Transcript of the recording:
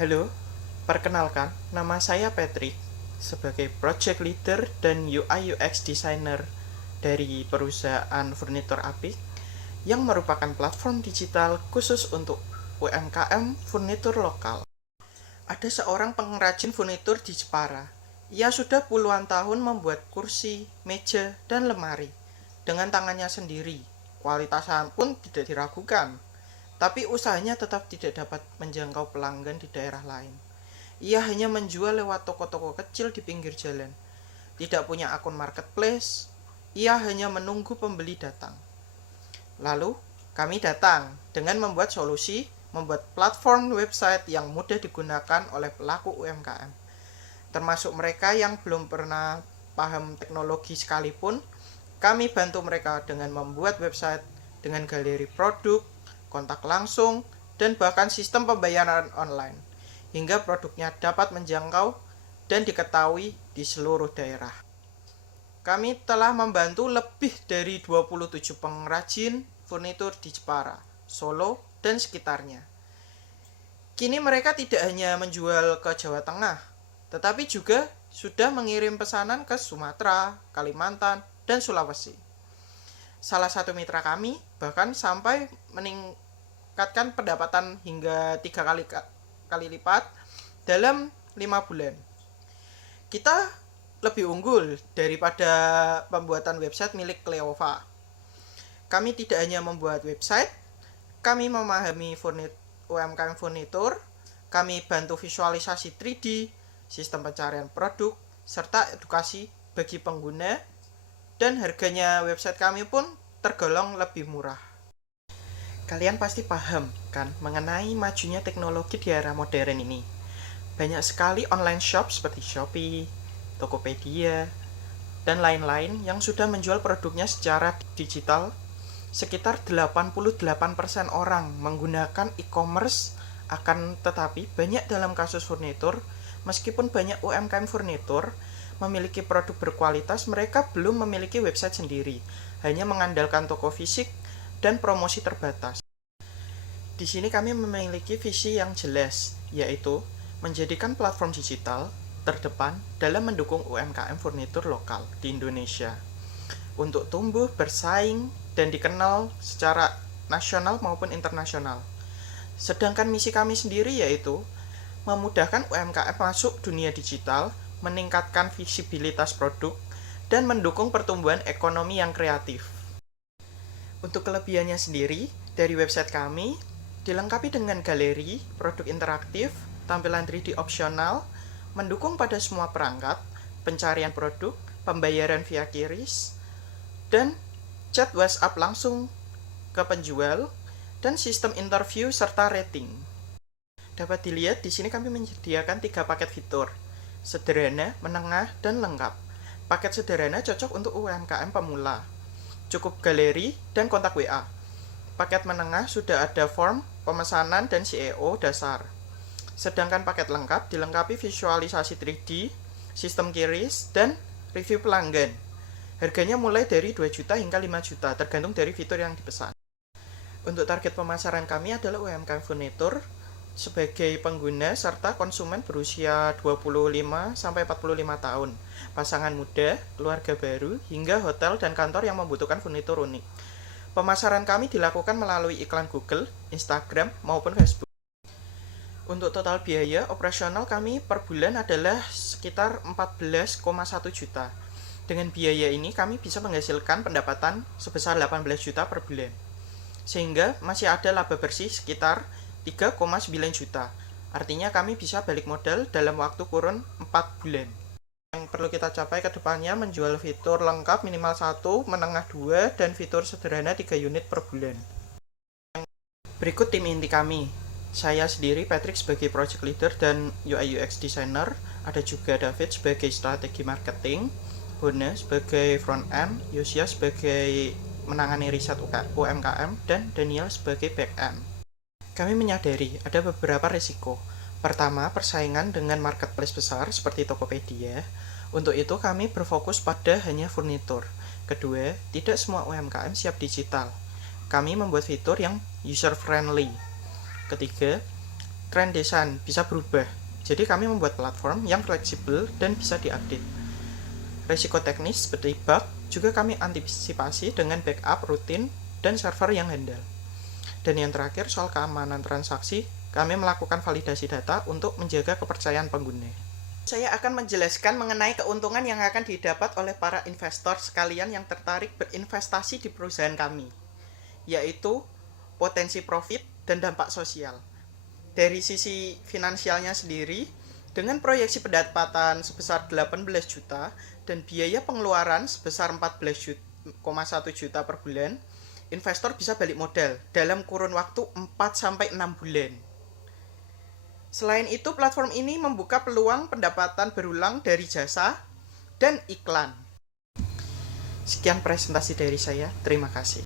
Halo, perkenalkan, nama saya Patrick sebagai Project Leader dan UI UX Designer dari perusahaan furnitur Apik yang merupakan platform digital khusus untuk UMKM furnitur lokal. Ada seorang pengrajin furnitur di Jepara. Ia sudah puluhan tahun membuat kursi, meja, dan lemari dengan tangannya sendiri. Kualitasnya pun tidak diragukan. Tapi usahanya tetap tidak dapat menjangkau pelanggan di daerah lain. Ia hanya menjual lewat toko-toko kecil di pinggir jalan. Tidak punya akun marketplace, ia hanya menunggu pembeli datang. Lalu, kami datang dengan membuat solusi, membuat platform website yang mudah digunakan oleh pelaku UMKM. Termasuk mereka yang belum pernah paham teknologi sekalipun, kami bantu mereka dengan membuat website dengan galeri produk, kontak langsung, dan bahkan sistem pembayaran online, hingga produknya dapat menjangkau dan diketahui di seluruh daerah. Kami telah membantu lebih dari 27 pengrajin furnitur di Jepara, Solo, dan sekitarnya. Kini mereka tidak hanya menjual ke Jawa Tengah, tetapi juga sudah mengirim pesanan ke Sumatera, Kalimantan, dan Sulawesi. Salah satu mitra kami bahkan sampai meningkatkan pendapatan hingga 3 kali lipat dalam 5 bulan. Kita lebih unggul daripada pembuatan website milik Cleova. Kami tidak hanya membuat website, kami memahami UMKM furnitur, kami bantu visualisasi 3D, sistem pencarian produk, serta edukasi bagi pengguna, dan harganya website kami pun tergolong lebih murah. Kalian pasti paham kan mengenai majunya teknologi di era modern ini. Banyak sekali online shop seperti Shopee, Tokopedia, dan lain-lain yang sudah menjual produknya secara digital. Sekitar 88% orang menggunakan e-commerce, akan tetapi banyak dalam kasus furnitur, meskipun banyak UMKM furnitur memiliki produk berkualitas, mereka belum memiliki website sendiri, hanya mengandalkan toko fisik dan promosi terbatas. Di sini kami memiliki visi yang jelas, yaitu menjadikan platform digital terdepan dalam mendukung UMKM furnitur lokal di Indonesia untuk tumbuh, bersaing, dan dikenal secara nasional maupun internasional. Sedangkan misi kami sendiri yaitu memudahkan UMKM masuk dunia digital, meningkatkan visibilitas produk, dan mendukung pertumbuhan ekonomi yang kreatif. Untuk kelebihannya sendiri, dari website kami dilengkapi dengan galeri, produk interaktif, tampilan 3D opsional, mendukung pada semua perangkat, pencarian produk, pembayaran via QRIS, dan chat WhatsApp langsung ke penjual, dan sistem interview serta rating. Dapat dilihat di sini kami menyediakan 3 paket fitur: sederhana, menengah, dan lengkap. Paket sederhana cocok untuk UMKM pemula. Cukup galeri dan kontak WA. Paket menengah sudah ada form, pemesanan, dan CEO dasar. Sedangkan paket lengkap dilengkapi visualisasi 3D, sistem QRIS, dan review pelanggan. Harganya mulai dari 2 juta hingga 5 juta, tergantung dari fitur yang dipesan. Untuk target pemasaran kami adalah UMKM furnitur sebagai pengguna serta konsumen berusia 25-45 tahun, pasangan muda, keluarga baru, hingga hotel dan kantor yang membutuhkan furnitur unik. Pemasaran kami dilakukan melalui iklan Google, Instagram, maupun Facebook. Untuk total biaya operasional kami per bulan adalah sekitar 14,1 juta. Dengan biaya ini kami bisa menghasilkan pendapatan sebesar 18 juta per bulan. Sehingga masih ada laba bersih sekitar 3,9 juta. Artinya kami bisa balik modal dalam waktu kurun 4 bulan. Yang perlu kita capai ke depannya menjual fitur lengkap minimal 1, menengah 2, dan fitur sederhana 3 unit per bulan. Berikut tim inti kami. Saya sendiri, Patrick, sebagai project leader dan UI UX designer. Ada juga David sebagai strategi marketing, Bona sebagai front end, Yosia sebagai menangani riset UMKM, dan Daniel sebagai back end. Kami menyadari ada beberapa risiko. Pertama, persaingan dengan marketplace besar seperti Tokopedia. Untuk itu kami berfokus pada hanya furnitur. Kedua, tidak semua UMKM siap digital. Kami membuat fitur yang user friendly. Ketiga, trend desain bisa berubah. Jadi kami membuat platform yang fleksibel dan bisa diupdate. Risiko teknis seperti bug juga kami antisipasi dengan backup rutin dan server yang handal. Dan yang terakhir, soal keamanan transaksi, kami melakukan validasi data untuk menjaga kepercayaan pengguna. Saya akan menjelaskan mengenai keuntungan yang akan didapat oleh para investor sekalian yang tertarik berinvestasi di perusahaan kami, yaitu potensi profit dan dampak sosial. Dari sisi finansialnya sendiri, dengan proyeksi pendapatan sebesar 18 juta dan biaya pengeluaran sebesar 14,1 juta per bulan, investor bisa balik modal dalam kurun waktu 4-6 bulan. Selain itu, platform ini membuka peluang pendapatan berulang dari jasa dan iklan. Sekian presentasi dari saya, terima kasih.